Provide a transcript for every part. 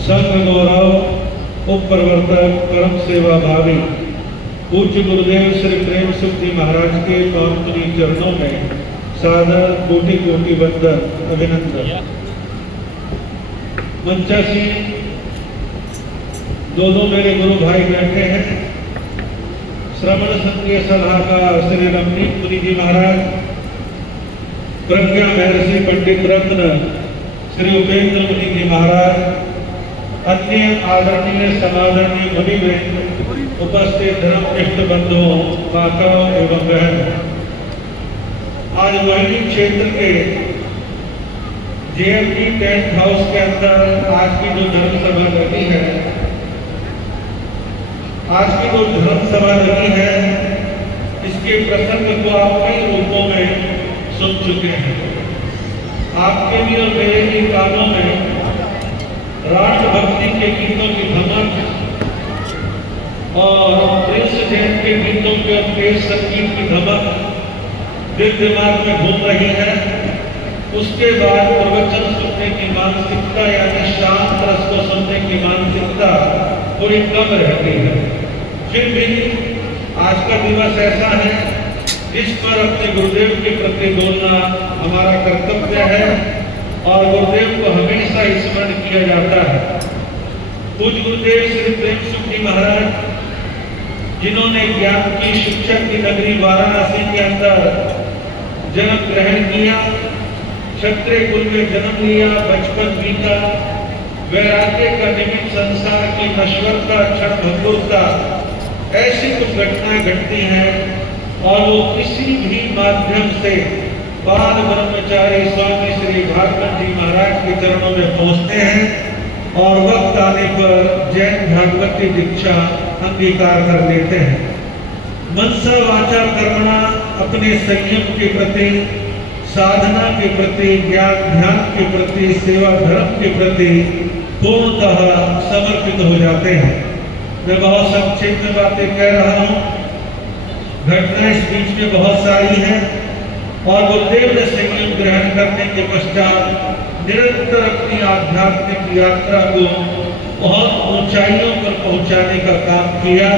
संघ गौरव उप प्रवर्तक परम सेवा भावी पूज्य गुरुदेव श्री प्रेम सुख जी महाराज के पावनी चरणों में सादर कोटि कोटि वंदन अभिनंदन। मंचासी दो मेरे गुरु भाई बैठे हैं। श्रवण संघीय सलाहकार श्री रमनीक मुनि जी महाराज, प्रज्ञा महर्षि पंडित रत्न श्री उपेंद्र मुनि जी महाराज, अन्य आदरणीय समादरणीय मुनिवृंद, उपस्थित धर्मनिष्ठ बंधुओं, माताओं एवं बहनों, आज मोहिनी क्षेत्र के जेएमडी टेंट हाउस के अंदर आज की जो धर्म सभा लगी है, इसके प्रसंग को आप कई रूपों में सुन चुके हैं। आपके भी और मेरे भी कानों में राष्ट्र भक्ति के गीतों की धमक और प्रिंस जैन के गीतों के और तेज संगीत की धमक दिल दिमाग में घूम रही है। उसके बाद प्रवचन सुनने की मानसिकता यानी शांत रस को सुनने की मानसिकता थोड़ी कम रहती है। फिर भी आज का दिवस ऐसा है जिस पर अपने गुरुदेव के प्रति बोलना हमारा कर्तव्य है और गुरुदेव को हमेशा स्मरण किया जाता है। पूज्य गुरुदेव श्री प्रेम सुख जी महाराज, जिन्होंने ज्ञान की शिक्षा की नगरी वाराणसी के अंदर जन्म ग्रहण किया, क्षत्रिय कुल में जन्म लिया, बचपन बीता, वैराग्य का निमित्त संसार की नश्वरता, क्षण भंगुरता, ऐसी कुछ घटनाएं घटती हैं और वो किसी भी माध्यम से बाल ब्रह्मचारी स्वामी श्री भागवत जी महाराज के चरणों में पहुंचते हैं और वक्त आने पर जैन भागवती दीक्षा अंगीकार कर लेते हैं। मनसा वाचा कर्मणा, अपने संयम के प्रति, साधना के प्रति, ज्ञान ध्यान के प्रति, सेवा धर्म के प्रति पूर्णतः समर्पित हो जाते हैं। मैं बहुत संक्षेप में बातें कह रहा हूँ, घटना इस बीच में बहुत सारी है और गुरुदेव ने संयम ग्रहण करने के पश्चात निरंतर अपनी आध्यात्मिक यात्रा को बहुत ऊंचाइयों पर पहुंचाने का काम किया।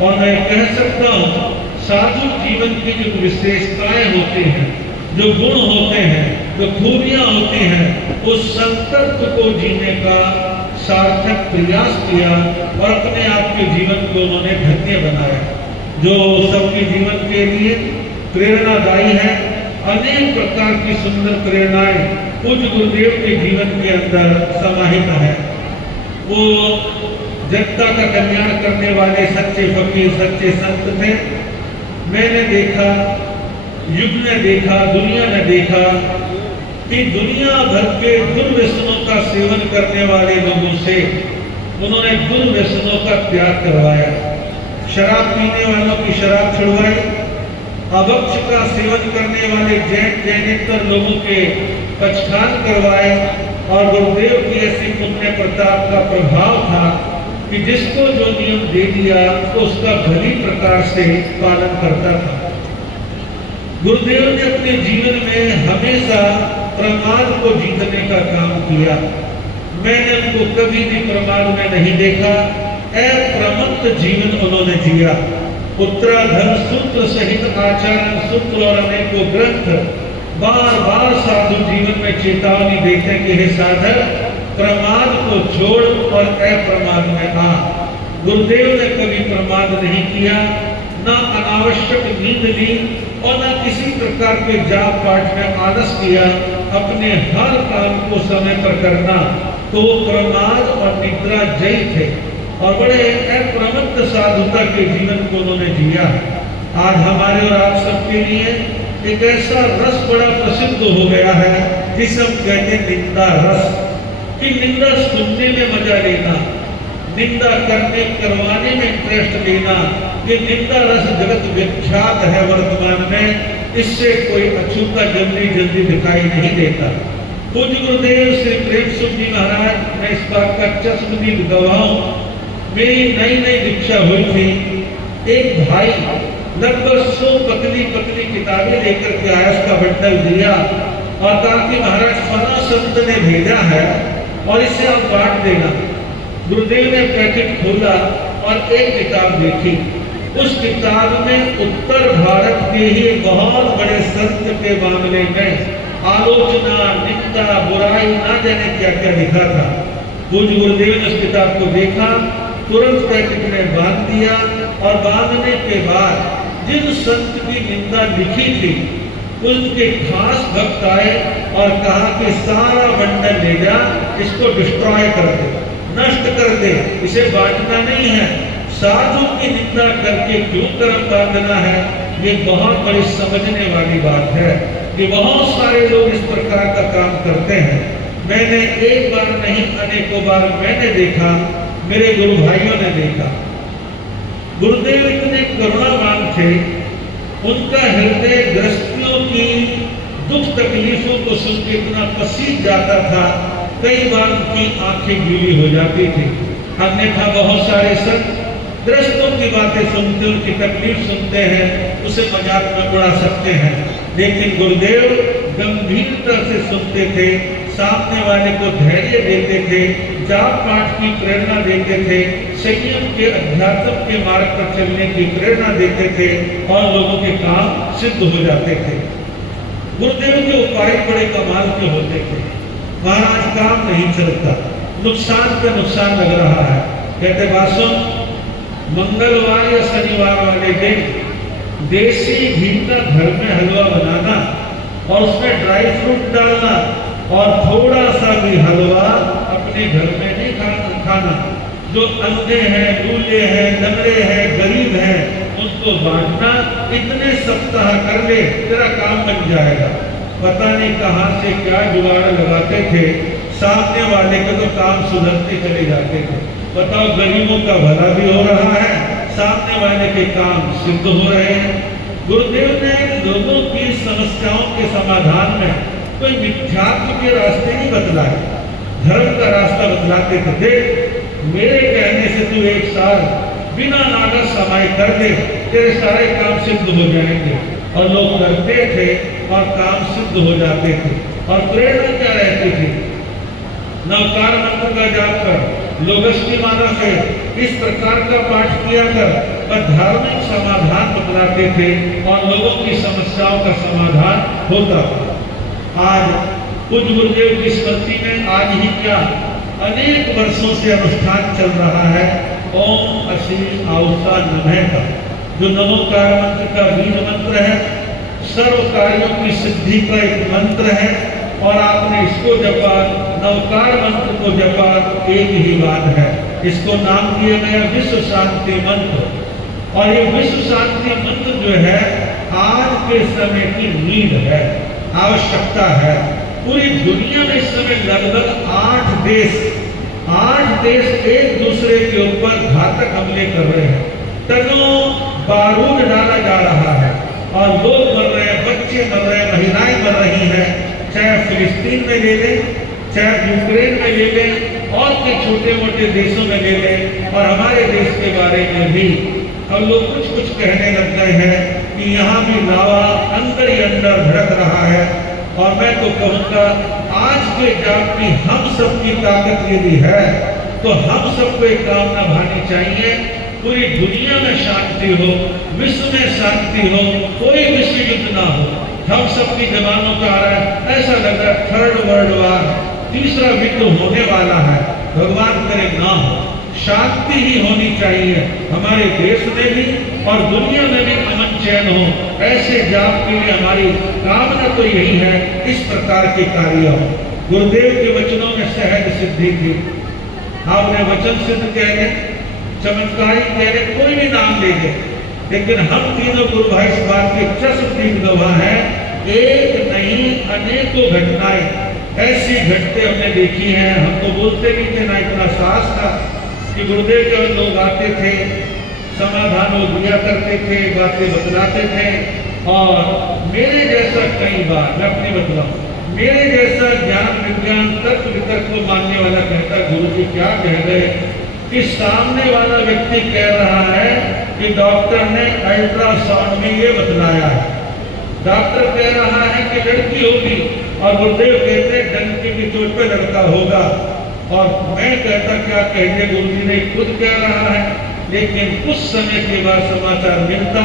और मैं कह सकता हूँ साधु जीवन की जो विशेषताएं होती हैं, जो गुण होते हैं, जो खूबियां होती हैं, उस संकल्प को जीने का सार्थक प्रयास किया और अपने आप के जीवन को उन्होंने धन्य बनाया, जो सबके जीवन के लिए प्रेरणादायी है। अनेक प्रकार की सुंदर प्रेरणाएं पूज्य गुरुदेव के जीवन के अंदर समाहित है। वो जनता का कल्याण करने वाले सच्चे फकीर, सच्चे संत थे। मैंने देखा, युग ने देखा, दुनिया ने देखा कि दुनिया भर के दुर्व्यसनों का सेवन करने वाले लोगों से उन्होंने दुर्व्यसनों का त्याग करवाया। शराब पीने वालों की शराब छुड़वाई, अभक्ष का सेवन करने वाले जैनेतर लोगों के पक्षखान करवाए और गुरुदेव की ऐसी पुण्य प्रताप का प्रभाव था कि जिसको जो नियम दे दिया तो उसका भली प्रकार से पालन करता था। गुरुदेव ने अपने जीवन में हमेशा प्रमाद को जीतने का काम किया। मैंने उनको कभी भी प्रमाद में नहीं देखा। अप्रमत्त जीवन उन्होंने जिया। उत्तराधर्म सूत्र सहित आचरण सूत्र और अनेकों ग्रंथ बार बार साधु जीवन में चेतावनी देते कि हे साधक, प्रमाद को छोड़ और अप्रमाद में आ। गुरुदेव ने कभी प्रमाद नहीं किया, ना अनावश्यक नींद ली और न किसी प्रकार के जाप पाठ में आलस किया। अपने हर काम को समय पर करना, तो वो प्रमाद और निद्रा जयी थे और बड़े अप्रमत्त साधुता के जीवन को उन्होंने जिया। आज हमारे और आप सबके लिए एक ऐसा रस बड़ा प्रसिद्ध हो गया है जिसे हम कहते हैं निंदा रस, कि निंदा सुनने में मजा लेना, निंदा करवाने में इंटरेस्ट लेना। ये निंदा रस जगत विख्यात है वर्तमान में, इससे कोई अछूता जल्दी दिखाई नहीं देता। पूज्य गुरुदेव श्री प्रेम सुख जी महाराज, मैं इस बात का चश्मदीद गवाह हूं। मेरी नई दीक्षा हुई थी। एक भाई लगभग 100 पतली किताबें लेकर के आया, उसका बंडल दिया और कहा कि महाराज फला संत ने भेजा है और इसे आप बांट देना। गुरुदेव ने पैकेट खोला और एक किताब देखी। उस किताब में उत्तर भारत के ही बहुत बड़े संत के मामले में आलोचना, निंदा, बुराई ना जाने क्या क्या लिखा था। पूज्य गुरुदेव ने उस किताब को देखा, तुरंत पैकेट में बांध दिया और बांधने के बाद जिन संत की निंदा लिखी थी उनके खास भक्त आए और कहा कि सारा बंडल ले जा, इसको डिस्ट्रॉय कर दे, नष्ट कर दे, इसे बांटना नहीं है। साधु की निंदा करके क्यों कर्म बांधना है? ये बहुत बड़ी समझने वाली बात है कि बहुत सारे लोग इस प्रकार का काम करते हैं। मैंने एक बार नहीं अनेकों बार मैंने देखा, मेरे गुरु भाइयों ने देखा। गुरुदेव इतने करुणावान थे, उनका हृदय गृहस्थियों की दुख तकलीफों को सुन के इतना पसीज जाता था, कई बार उनकी आंखें गीली हो जाती थी। अन्यथा बहुत सारे संत गृहस्थों की बातें सुनते, उनकी तकलीफ सुनते हैं, उसे मजाक में उड़ा सकते हैं, लेकिन गुरुदेव गंभीरता से सुनते थे, सामने वाले को धैर्य देते थे, जाप पाठ की प्रेरणा देते थे, संयम के अध्यात्म के मार्ग पर चलने की प्रेरणा देते थे और लोगों के काम सिद्ध हो जाते थे। गुरुदेव के उपाय बड़े कमाल के होते थे। महाराज काम नहीं चलता, नुकसान पे नुकसान लग रहा है, कहते बासुन मंगलवार या शनिवार वाले दिन देसी घी का घर में हलवा बनाना और उसमें ड्राई फ्रूट डालना और थोड़ा सा भी हलवा अपने घर में नहीं खाना। जो अंधे हैं, लूले हैं, लंगड़े हैं, गरीब हैं, उनको बांटना। इतने सप्ताह कर ले, तेरा काम बन जाएगा। पता नहीं कहां से क्या जुगाड़ लगाते थे, सामने वाले के तो काम सुधरते चले जाते थे। बताओ, गरीबों का भला भी हो रहा है, सामने वाले के काम सिद्ध हो रहे हैं। गुरुदेव ने लोगों की समस्याओं के समाधान में कोई मिथ्यात्व के रास्ते नहीं बतलाए, धर्म का रास्ता बतलाते थे। देख, मेरे कहने से तू एक साल बिना नागा समाई कर दे, तेरे सारे काम सिद्ध हो जाएंगे। और लोग करते थे और काम सिद्ध हो जाते थे। और प्रेरणा क्या रहती थी? नवकार मंत्र का जाप कर, लोगस्ती माला से इस प्रकार का पाठ किया कर और धार्मिक समाधान बतलाते थे और लोगों की समस्याओं का समाधान होता था। आज पूज्य गुरुदेव की स्मृति में आज ही क्या अनेक वर्षों से अनुष्ठान चल रहा है ओम असीम आउसा नमः का, जो नमोकार मंत्र का बीज मंत्र है, सर्व कार्यों की सिद्धि का एक मंत्र है। और आपने इसको जपा, नवकार मंत्र को जपा, एक ही बात है, इसको नाम दिया गया विश्व शांति मंत्र। और ये विश्व शांति मंत्र जो है आज के समय की नीड है, आवश्यकता है। पूरी दुनिया में इस समय लगभग 8 देश एक दूसरे के ऊपर घातक हमले कर रहे हैं। टनों बारूद डाला जा रहा है और लोग मर रहे हैं, बच्चे मर रहे हैं, महिलाएं मर रही हैं। चाहे फिलिस्तीन में ले लें, चाहे यूक्रेन में ले लें, और के छोटे मोटे देशों में ले लें, और हमारे देश के बारे में भी हम लोग कुछ कहने लग गए हैं कि यहाँ भी लावा अंदर ही अंदर भड़क रहा है। और मैं तो कहूँगा, आज के जाप में हम सबकी ताकत यदि है तो हम सबको एक कामना भानी चाहिए, पूरी दुनिया में शांति हो, विश्व में शांति हो, कोई विश्व युद्ध ना हो। हम सबकी जवानों का आ रहा है, ऐसा लग रहा है 3rd वर्ल्ड वार, तीसरा विश्व होने वाला है। भगवान करे ना हो, शांति ही होनी चाहिए हमारे देश में भी और दुनिया में भी, अमन चैन हो। ऐसे जाप के लिए हमारी कामना तो यही है, इस प्रकार के कार्य हो। गुरुदेव के वचनों में सहज सिद्धि थी। आपने वचन सिद्ध कह ले, चमत्कारी कह ले, कोई भी नाम ले ले, लेकिन हम तीनों गुरु भाई इस बात के चश्मदीद गवाह हैं। एक नहीं अनेकों घटनाएं ऐसी घटते हमने देखी हैं। हम तो बोलते भी थे ना, इतना साहस था कि गुरुदेव के लोग आते थे, समाधान वो दिया करते थे, बातें बतलाते थे। और मेरे जैसा कई बार, मैं अपनी बतलाऊं, मेरे जैसा ज्ञान विज्ञान तर्क वितर्क को मानने वाला कहता, गुरु जी क्या कह गए कि सामने वाला व्यक्ति कह रहा है कि डॉक्टर ने अल्ट्रासाउंड में ये बतलाया है, डॉक्टर कह रहा है कि लड़की होगी और गुरुदेव कहते हैं डंके की चोट पे लड़का होगा। और मैं कहता क्या कहते, गुरु जी ने खुद कह रहा है, लेकिन कुछ समय के बाद समाचार मिलता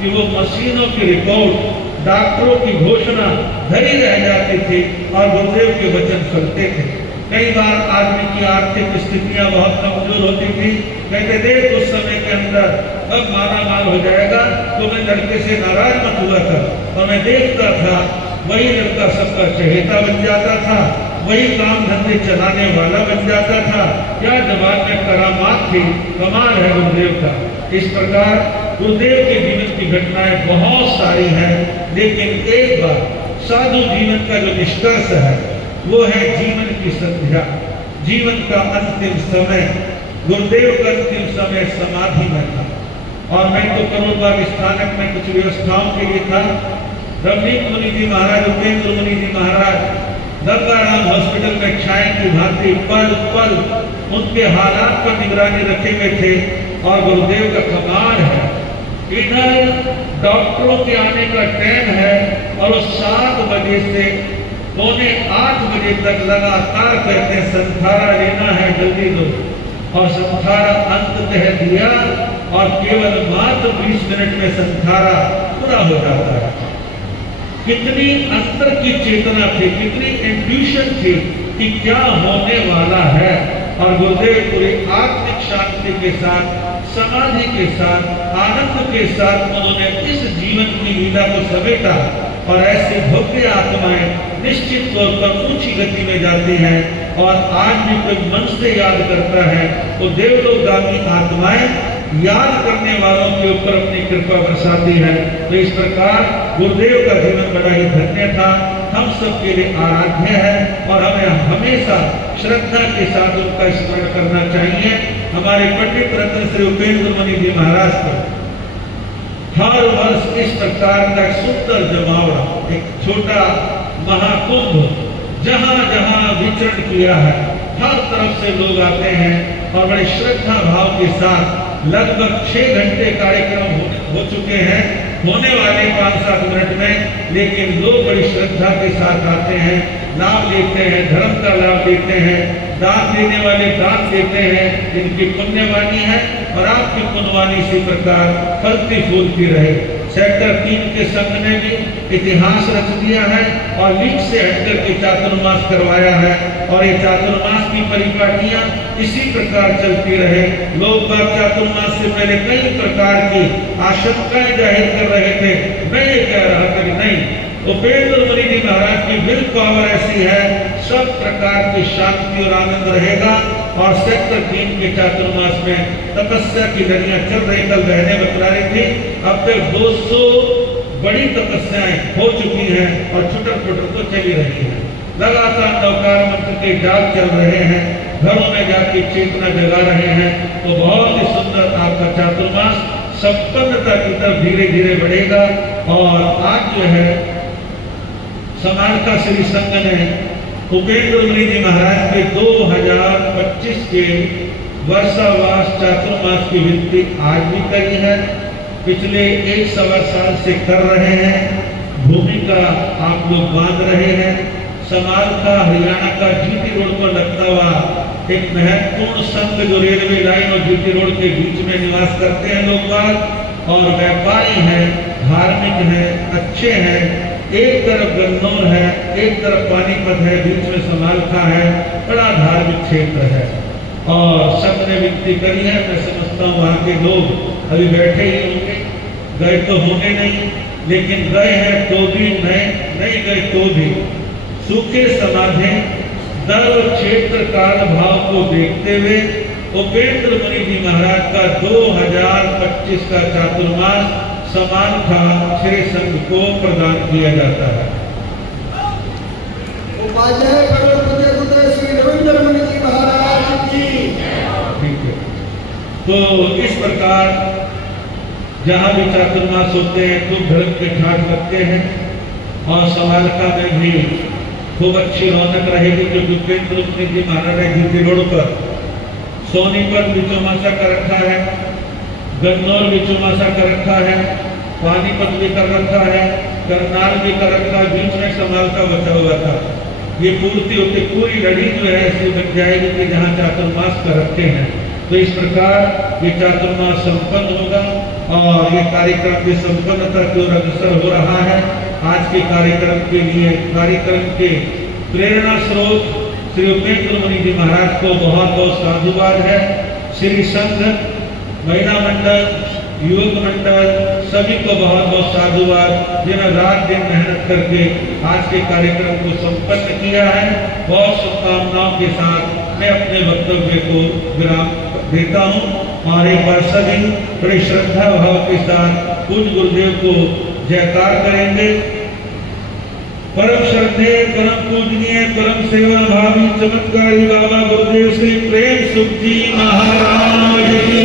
कि वो मशीनों की रिपोर्ट, डॉक्टरों की घोषणा धरी रह जाती थी और गुरुदेव के वचन फलते थे। कई बार आदमी की आर्थिक स्थितियां बहुत कमजोर होती थी, कहते देख उस समय के अंदर अब माला माल हो जाएगा तो मैं लड़के से नाराज मत हुआ था, और मैं देखता था वही लड़का सबका चहेता बन जाता था, वही काम धंधे चलाने वाला बन जाता था। क्या जवाब में करामात थी, कमाल है गुरुदेव का। इस प्रकार गुरुदेव के जीवन की घटनाएं बहुत सारी हैं, लेकिन एक बार साधु जीवन का जो निष्कर्ष है वो है जीवन की संध्या, जीवन का अंतिम समय। गुरुदेव का अंतिम समय समाधि में था, और मैं तो करोड़बाग स्थानक में कुछ व्यवस्थाओं के लिए था। रवनीत मुनि जी महाराज, उपेंद्र मुनि जी महाराज गंगाराम हॉस्पिटल में छाए की भांति पल पल उनके हालात पर निगरानी रखे हुए थे, और गुरुदेव का कमाल है, इधर डॉक्टरों के आने का टाइम है और वो 7 बजे से 7:45 बजे तक लगातार कहते हैं संथारा लेना है, जल्दी दो, और संथारा अंत कह दिया, और केवल मात्र 20 मिनट में संथारा पूरा हो जाता है। कितनी अंतर की चेतना थी, कितनी इंट्यूशन थी कि क्या होने वाला है, और गुरुदेव पूरी आत्मिक शांति के साथ, समाधि के साथ, आनंद के साथ उन्होंने इस जीवन की लीला को समेटा। और ऐसे भव्य आत्माएं निश्चित तौर पर ऊंची गति में जाती हैं, और आज भी कोई मन से याद करता है तो देवलोकगामी आत्माएं याद करने वालों के ऊपर अपनी कृपा बरसाती है। तो इस प्रकार गुरुदेव का जीवन बड़ा ही धन्य था, हम सबके लिए आराध्य है, और हमें हमेशा श्रद्धा के साथ उनका स्मरण करना चाहिए। हमारे पंडित रत्न श्री उपेंद्र मुनि जी महाराज को हर वर्ष इस प्रकार का सुंदर जमावड़ा, एक छोटा महाकुंभ जहां जहां विचरण किया है, हर तरफ से लोग आते हैं, और बड़े श्रद्धा भाव के साथ लगभग 6 घंटे कार्यक्रम हो चुके हैं, होने वाले 5-7 मिनट में, लेकिन लोग बड़ी श्रद्धा के साथ आते हैं, लाभ लेते हैं, धर्म का लाभ लेते हैं, दान देने वाले दान देते हैं, इनकी पुण्यवाणी है, और आपकी पुण्यवाणी इसी प्रकार फलती फूलती रहे। सेक्टर 3 के संघ ने भी इतिहास रच दिया है, और लीग से हटकर के चातुर्मास करवाया है, और ये चातुर्मास की परिपाटियां इसी प्रकार चलती रहे। लोग बाग चातुर्मास से पहले कई प्रकार की आशंकाएं जाहिर कर रहे थे, मैं ये कह रहा था कि नहीं, उपेंद्र मुनि जी महाराज की विल पावर ऐसी है, सब प्रकार की शांति और आनंद रहेगा। और सेक्टर 3 के चातुर्मास में तपस्या की लड़ियां चल रही, कल बहने बतला रही थी, अब तक 200 बड़ी तपस्याएं हो चुकी हैं, और छुटर फुटर तो चली रही है। लगातार नवकार मंत्र के जाप चल रहे हैं, घरों में जाके चेतना जगा रहे हैं। तो बहुत ही सुंदर आपका चातुर्मास संपन्नता की तरफ धीरे धीरे बढ़ेगा। और आज जो है समारका श्री संघ ने उपेंद्र मुनि जी महाराज के 2025 के वर्षावास चातुर्मास की विनती आज भी करी है, पिछले 1-1.25 साल से कर रहे हैं, भूमिका आप लोग बांध रहे हैं। समारका हरियाणा का जीटी रोड पर लगता हुआ एक महत्वपूर्ण संघ जो रेलवे लाइन और जीटी रोड के बीच में निवास करते हैं लोग बाग, और व्यापारी हैं, धार्मिक हैं, अच्छे हैं। एक तरफ गन्नौर है, एक तरफ पानीपत है, बीच में समारका है, बड़ा धार्मिक क्षेत्र है। और सब ने विनती करी है, मैं समझता हूँ वहाँ के लोग अभी बैठे ही होंगे, गए तो होंगे नहीं, लेकिन गए हैं तो भी, नहीं गए तो भी सूखे समाधि धर्म क्षेत्र काल भाव को देखते हुए उपेंद्र मुनि जी महाराज का 2025 का चातुर्मास समारका श्री संघ को प्रदान किया जाता है। उपाध्याय श्री रविंद्र मुनि जी महाराज की। ठीक है, तो इस प्रकार जहाँ भी चातुर्मास होते हैं खूब धर्म के ठाट लगते हैं, और समारका में भी खूब अच्छी रौनक रहेगी, क्योंकि उपेंद्र मुनि जी महाराज ने जीटी रोड पर सोनीपत भी चौमासा कर रखा है, गन्नौर भी चौमासा कर रखा है, पानीपत भी कर रखा है, करनाल भी कर रखा है, बीच में समारका बचा हुआ था। ये पूर्ति होते कोई लड़ी जो है ऐसी बन जाएगी कि जहाँ चातुर्मास का रखते हैं। तो इस प्रकार ये चातुर्मास संपन्न होगा और ये कार्यक्रम की संपन्नता की ओर अग्रसर हो रहा है। आज के कार्यक्रम के लिए कार्यक्रम के प्रेरणा स्रोत श्री उपेंद्र मुनि जी महाराज को बहुत बहुत साधुवाद है। श्री संघ, महिला मंडल, युवक मंडल सभी को बहुत बहुत साधुवाद, जिन्होंने रात दिन मेहनत करके आज के कार्यक्रम को संपन्न किया है। बहुत शुभकामनाओं के साथ मैं अपने वक्तव्य को विराम देता हूँ और एक बार सभी बड़ी श्रद्धा भाव के साथ पूज्य गुरुदेव को जयकार करेंगे। परम श्रद्धेय, परम पूजनीय, परम सेवा भावी चमत्कारी बाबा गुरुदेव श्री प्रेम सुख जी महाराज की,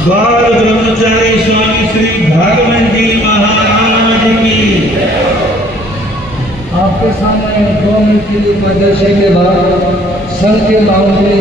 बाल ब्रह्मचारी स्वामी श्री भागवत जी महाराज की। आपके सामने 2 मिनट के लिए प्रदर्शन के बाद संघ के मामले